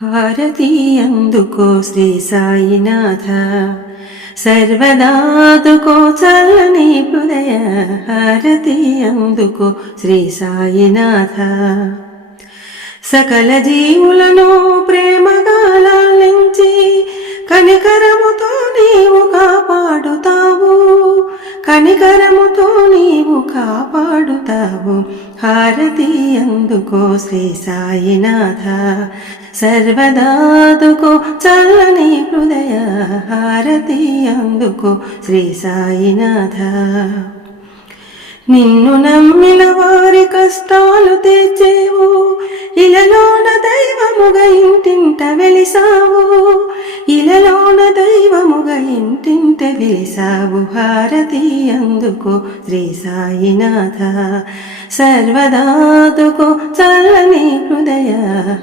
హారతి అందుకో శ్రీ సాయినాథ, సర్వదాదుకో చల్లని హృదయ. హారతి అందుకో శ్రీ సాయినాథ, సకల జీవులను ప్రేమగా లాలించి కనికరముతో నీవు కాపాడుతావు, కనికరముతో నీవు కాపాడుతావు. హారతి అందుకో శ్రీ సాయినాథ, సర్వదాదుకో చల్లని హృదయ. హారతి అందుకో శ్రీ సాయినాథ, నిన్ను నమ్మిన వారి కష్టాలు తీర్చేవు, ఇలలోన దైవముగ ఇంటింట వెలిసావు, ఇలలోన దైవముగ ఇంటింట వెలిసావు. హారతి అందుకో శ్రీ సాయినాథ, సర్వదాదుకో చల్లని హృదయ.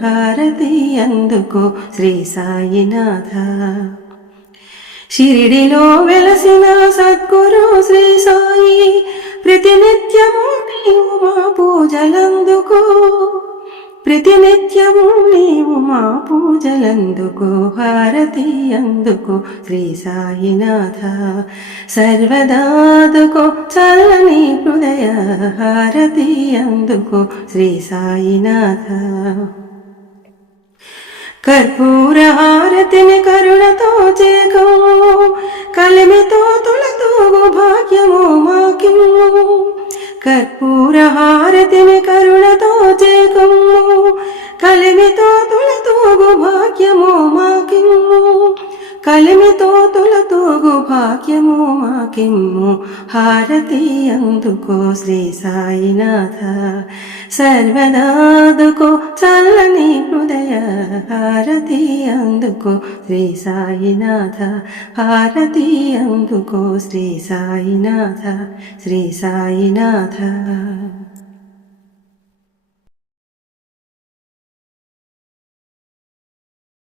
హారతి అందుకో శ్రీ సాయినాథ, షిరిడిలో వెలసిన సద్గురు శ్రీ సాయి, ప్రతినిత్యము నీవు మా పూజలందుకో, ప్రతినిత్యము నీవు మా పూజలందుకో. హారతి అందుకో శ్రీ సాయినాథ, సర్వదాదుకో చల్లని హృదయ. హారతి అందుకో శ్రీ సాయినాథ, కర్పూర హారతిని కరుణతో చేకము, కలిమితో తులతూగు భాగ్యము మాకిమ్ము. కర్పూర హారతిని కరుణతో చేకము, కలిమితో తులతూగు భాగ్యము మాకిమ్ము, కలిమితో తులతూగు భాగ్యము మాకిమ్ము. హారతి అందుకో శ్రీ సాయినాథ, సర్వదాదుకో చల్లని హృదయ. హారతి అందుకో శ్రీ సాయినాథ, హారతి అందుకో శ్రీ సాయినాథ, శ్రీ సాయినాథ.